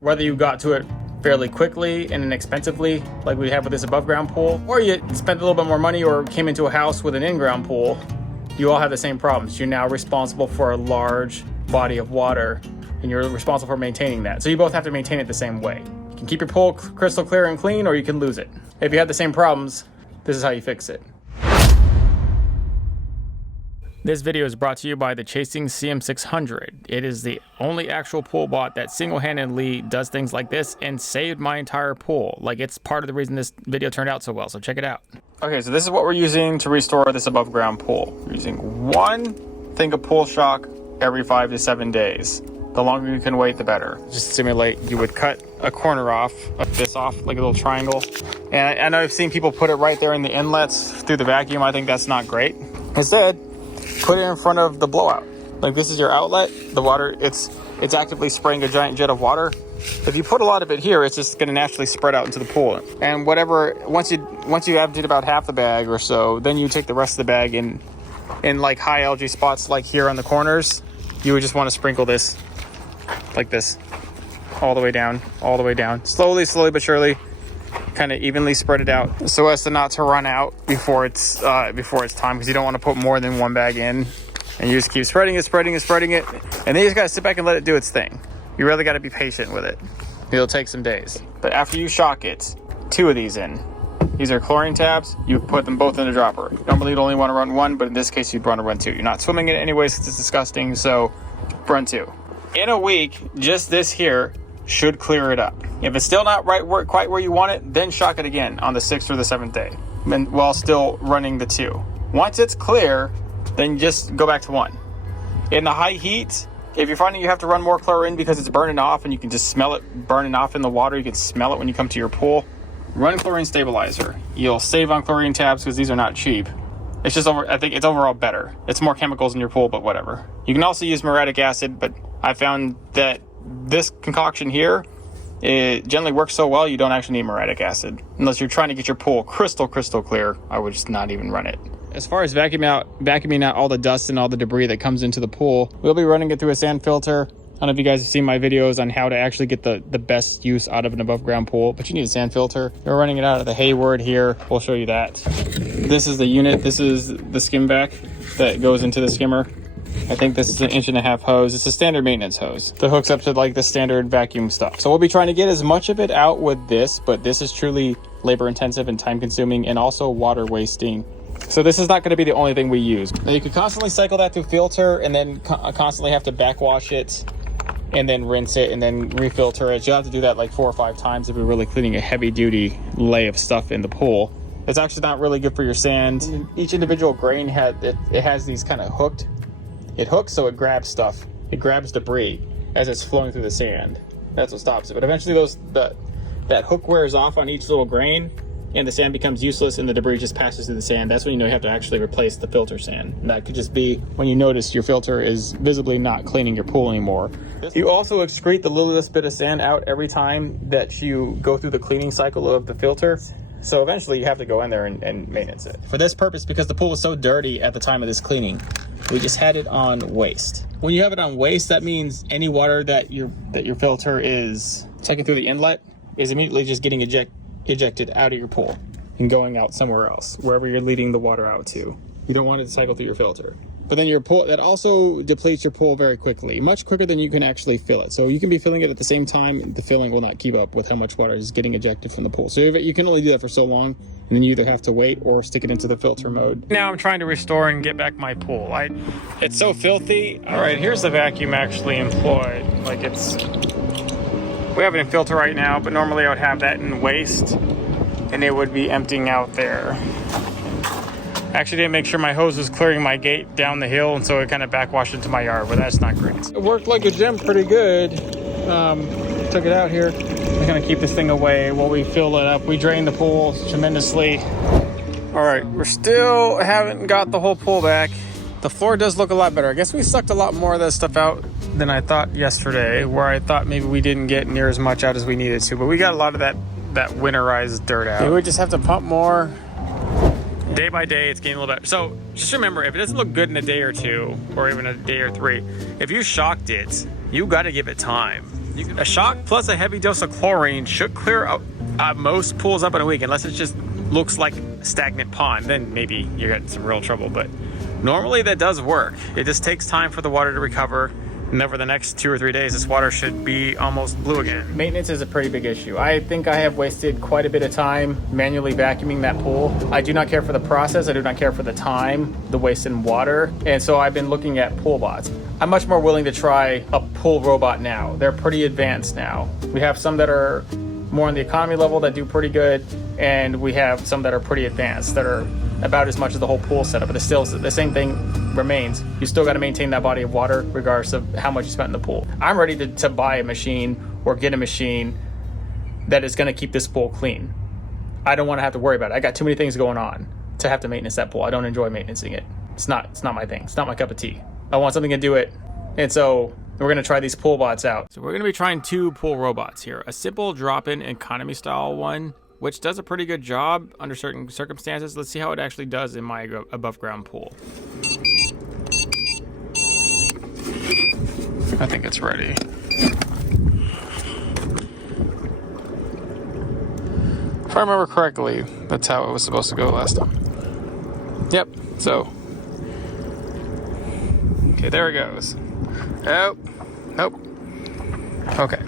Whether you got to it fairly quickly and inexpensively, like we have with this above ground pool, or you spent a little bit more money or came into a house with an in-ground pool, you all have the same problems. You're now responsible for a large body of water and you're responsible for maintaining that. So you both have to maintain it the same way. You can keep your pool crystal clear and clean, or you can lose it. If you have the same problems, this is how you fix it. This video is brought to you by the Chasing CM600. It is the only actual pool bot that single-handedly does things like this and saved my entire pool. Like, it's part of the reason this video turned out so well, so check it out. Okay, so this is what we're using to restore this above ground pool. We're using one thing of pool shock every 5 to 7 days. The longer you can wait, the better. Just simulate, you would cut a corner off, this off, like a little triangle. And I know I've seen people put it right there in the inlets through the vacuum. I think that's not great. Instead, put it in front of the blowout. Like, this is your outlet. The water, it's actively spraying a giant jet of water. If you put a lot of it here, it's just going to naturally spread out into the pool. And whatever, once you emptied about half the bag or so, then you take the rest of the bag in like high algae spots like here on the corners. You would just want to sprinkle this like this, all the way down, slowly but surely. Kind of evenly spread it out so as to not to run out before it's time, because you don't want to put more than one bag in, and you just keep spreading it, and then you just got to sit back and let it do its thing. You really got to be patient with it. It'll take some days. But after you shock it, 2 of these in. These are chlorine tabs. You put them both in the dropper. Normally you'd only want to run 1, but in this case you'd want to run 2. You're not swimming in it anyways because it's disgusting, so run 2. In a week, just this here should clear it up. If it's still not quite where you want it, then shock it again on the 6th or the 7th day, and while still running the 2. Once it's clear, then just go back to 1. In the high heat, if you're finding you have to run more chlorine because it's burning off and you can just smell it burning off in the water, you can smell it when you come to your pool, run chlorine stabilizer. You'll save on chlorine tabs because these are not cheap. It's just I think it's overall better. It's more chemicals in your pool, but whatever. You can also use muriatic acid, but I found that this concoction here, it generally works so well you don't actually need muriatic acid. Unless you're trying to get your pool crystal clear, I would just not even run it. As far as vacuuming out all the dust and all the debris that comes into the pool, we'll be running it through a sand filter. I don't know if you guys have seen my videos on how to actually get the best use out of an above ground pool, but you need a sand filter. We're running it out of the Hayward here. We'll show you that. This is the unit. This is the skim vac that goes into the skimmer. I think this is an 1.5 inch hose. It's a standard maintenance hose that hooks up to like the standard vacuum stuff. So we'll be trying to get as much of it out with this, but this is truly labor intensive and time consuming and also water wasting. So this is not going to be the only thing we use. Now you could constantly cycle that through filter and then constantly have to backwash it and then rinse it and then refilter it. You'll have to do that like 4 or 5 times if you're really cleaning a heavy duty lay of stuff in the pool. It's actually not really good for your sand. Each individual grain has these kind of hooked. It hooks so it grabs stuff. It grabs debris as it's flowing through the sand. That's what stops it. But eventually that hook wears off on each little grain and the sand becomes useless and the debris just passes through the sand. That's when you know you have to actually replace the filter sand. And that could just be when you notice your filter is visibly not cleaning your pool anymore. You also excrete the littlest bit of sand out every time that you go through the cleaning cycle of the filter. So eventually you have to go in there and maintenance it. For this purpose, because the pool was so dirty at the time of this cleaning, we just had it on waste. When you have it on waste, that means any water that your filter is taking through the inlet is immediately just getting ejected out of your pool and going out somewhere else, wherever you're leading the water out to. You don't want it to cycle through your filter. But then your pool, that also depletes your pool very quickly, much quicker than you can actually fill it. So you can be filling it at the same time, the filling will not keep up with how much water is getting ejected from the pool. So you can only do that for so long, and then you either have to wait or stick it into the filter mode. Now I'm trying to restore and get back my pool. It's so filthy. All right, here's the vacuum actually employed. Like we have it in filter right now, but normally I would have that in waste, and it would be emptying out there. Actually didn't make sure my hose was clearing my gate down the hill, and so it kind of backwashed into my yard, but that's not great. It worked like a gem pretty good. Took it out here. I'm gonna keep this thing away while we fill it up. We drained the pool tremendously. All right, we're still haven't got the whole pool back. The floor does look a lot better. I guess we sucked a lot more of that stuff out than I thought yesterday, where I thought maybe we didn't get near as much out as we needed to, but we got a lot of that winterized dirt out. Maybe we just have to pump more. Day by day, it's getting a little better. So just remember, if it doesn't look good in a day or 2, or even a day or 3, if you shocked it, you got to give it time. A shock plus a heavy dose of chlorine should clear out most pools up in a week, unless it just looks like a stagnant pond. Then maybe you're getting some real trouble, but normally that does work. It just takes time for the water to recover. And over the next 2 or 3 days, this water should be almost blue again. Maintenance is a pretty big issue. I think I have wasted quite a bit of time manually vacuuming that pool. I do not care for the process. I do not care for the time, the waste in water. And so I've been looking at pool bots. I'm much more willing to try a pool robot now. They're pretty advanced now. We have some that are more on the economy level that do pretty good. And we have some that are pretty advanced that are about as much as the whole pool setup, but it's still the same thing remains. You still got to maintain that body of water regardless of how much you spent in the pool. I'm ready to buy a machine or get a machine that is going to keep this pool clean. I don't want to have to worry about it. I got too many things going on to have to maintenance that pool. I don't enjoy maintaining it. It's not my thing. It's not my cup of tea. I want something to do it. And so we're going to try these pool bots out. So we're going to be trying 2 pool robots here. A simple drop-in economy style one, which does a pretty good job under certain circumstances. Let's see how it actually does in my above ground pool. I think it's ready. If I remember correctly, that's how it was supposed to go last time. Yep, so. Okay, there it goes. Nope, nope. Okay.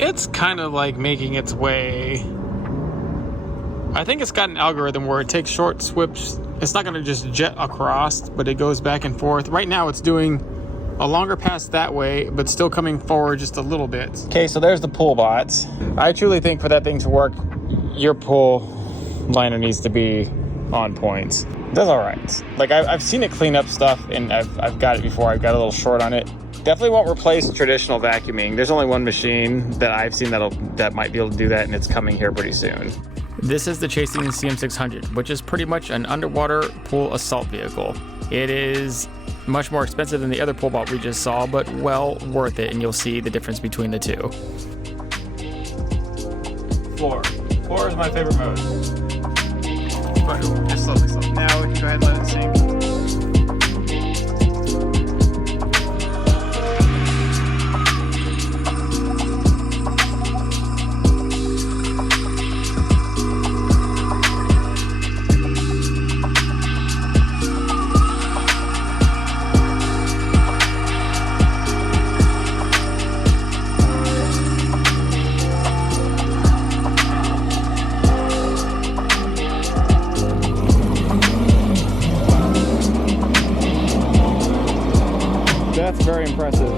It's kind of like making its way. I think it's got an algorithm where it takes short swips. It's not going to just jet across, but it goes back and forth. Right now it's doing a longer pass that way, but still coming forward just a little bit. Okay, so there's the pool bots. I truly think for that thing to work, your pool liner needs to be on point. It does all right. Like I've seen it clean up stuff, and I've got it before. I've got a little short on it. Definitely won't replace traditional vacuuming. There's only one machine that I've seen that might be able to do that, and it's coming here pretty soon. This is the Chasing CM600, which is pretty much an underwater pool assault vehicle. It is much more expensive than the other pool bot we just saw, but well worth it, and you'll see the difference between the two. Floor. Floor is my favorite mode. But just slowly. Now we can go ahead and let it sink. That's very impressive.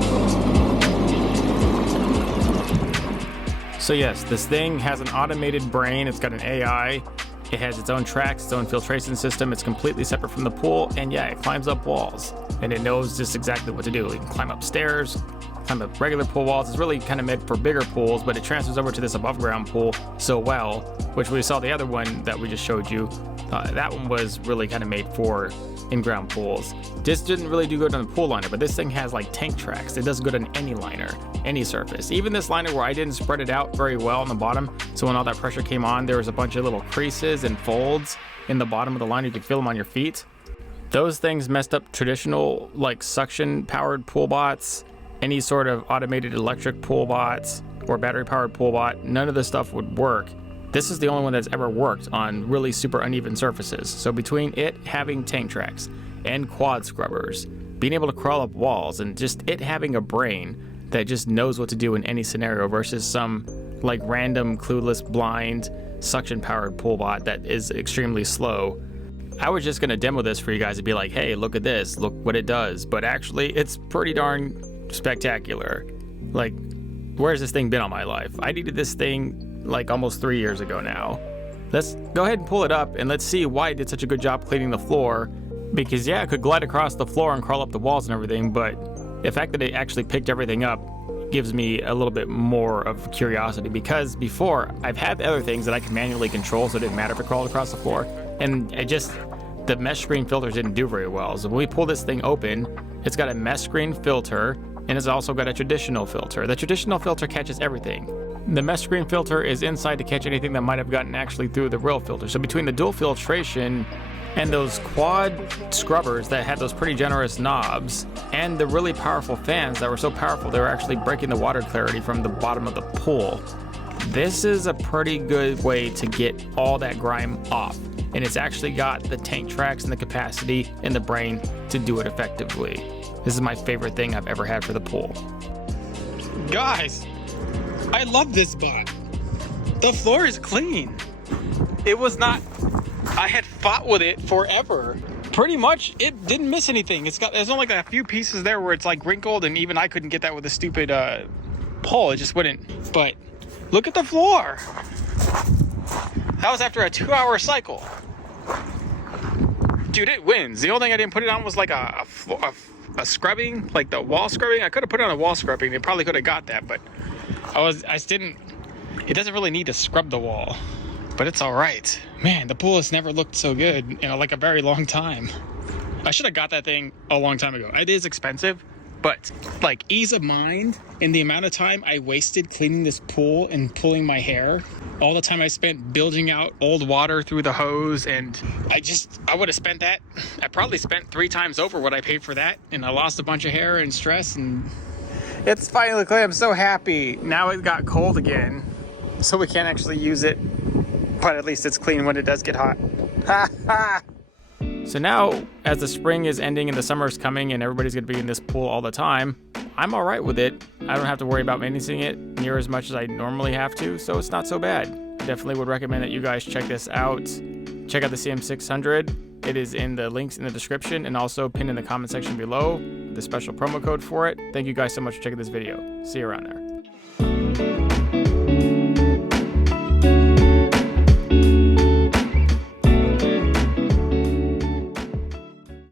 So yes, this thing has an automated brain. It's got an AI. It has its own tracks, its own filtration system. It's completely separate from the pool. And yeah, it climbs up walls. And it knows just exactly what to do. It can climb up stairs, climb up regular pool walls. It's really kind of made for bigger pools, but it transfers over to this above ground pool so well, which we saw the other one that we just showed you. That one was really kind of made for in-ground pools. This didn't really do good on the pool liner, but this thing has like tank tracks. It does good on any liner, any surface. Even this liner where I didn't spread it out very well on the bottom, so when all that pressure came on, there was a bunch of little creases and folds in the bottom of the liner. You could feel them on your feet. Those things messed up traditional like suction powered pool bots, any sort of automated electric pool bots or battery powered pool bot. None of this stuff would work. This is the only one that's ever worked on really super uneven surfaces. So between it having tank tracks and quad scrubbers, being able to crawl up walls, and just it having a brain that just knows what to do in any scenario versus some like random clueless blind suction powered pool bot that is extremely slow. I was just gonna demo this for you guys and be like, hey, look at this, look what it does. But actually it's pretty darn spectacular. Like, where's this thing been all my life? I needed this thing like almost 3 years ago now. Let's go ahead and pull it up and let's see why it did such a good job cleaning the floor. Because yeah, it could glide across the floor and crawl up the walls and everything, but the fact that it actually picked everything up gives me a little bit more of curiosity, because before I've had other things that I could manually control, so it didn't matter if it crawled across the floor, and the mesh screen filters didn't do very well. So when we pull this thing open, it's got a mesh screen filter and it's also got a traditional filter. The traditional filter catches everything. The mesh screen filter is inside to catch anything that might have gotten actually through the real filter. So between the dual filtration And those quad scrubbers that had those pretty generous knobs, and the really powerful fans that were so powerful they were actually breaking the water clarity from the bottom of the pool. This is a pretty good way to get all that grime off, and it's actually got the tank tracks and the capacity and the brain to do it effectively. This is my favorite thing I've ever had for the pool. Guys, I love this bot. The floor is clean. It was not, I had fought with it forever. Pretty much, it didn't miss anything. There's only like a few pieces there where it's like wrinkled, and even I couldn't get that with a stupid pole. It just wouldn't. But look at the floor. That was after a 2-hour cycle. Dude, it wins. The only thing I didn't put it on was like a scrubbing, like the wall scrubbing. I could have put it on a wall scrubbing. It probably could have got that, but I just didn't. It doesn't really need to scrub the wall, but it's all right. Man, the pool has never looked so good in like a very long time. I should have got that thing a long time ago. It is expensive, but like ease of mind in the amount of time I wasted cleaning this pool and pulling my hair, all the time I spent building out old water through the hose, and I would have spent that. I probably spent 3 times over what I paid for that, and I lost a bunch of hair and stress, and it's finally clean. I'm so happy. Now it got cold again, so we can't actually use it, but at least it's clean when it does get hot. Ha ha! So now, as the spring is ending and the summer is coming and everybody's going to be in this pool all the time, I'm all right with it. I don't have to worry about maintaining it near as much as I normally have to, so it's not so bad. I definitely would recommend that you guys check this out. Check out the CM600. It is in the links in the description and also pinned in the comment section below, the special promo code for it. Thank you guys so much for checking this video. See you around there.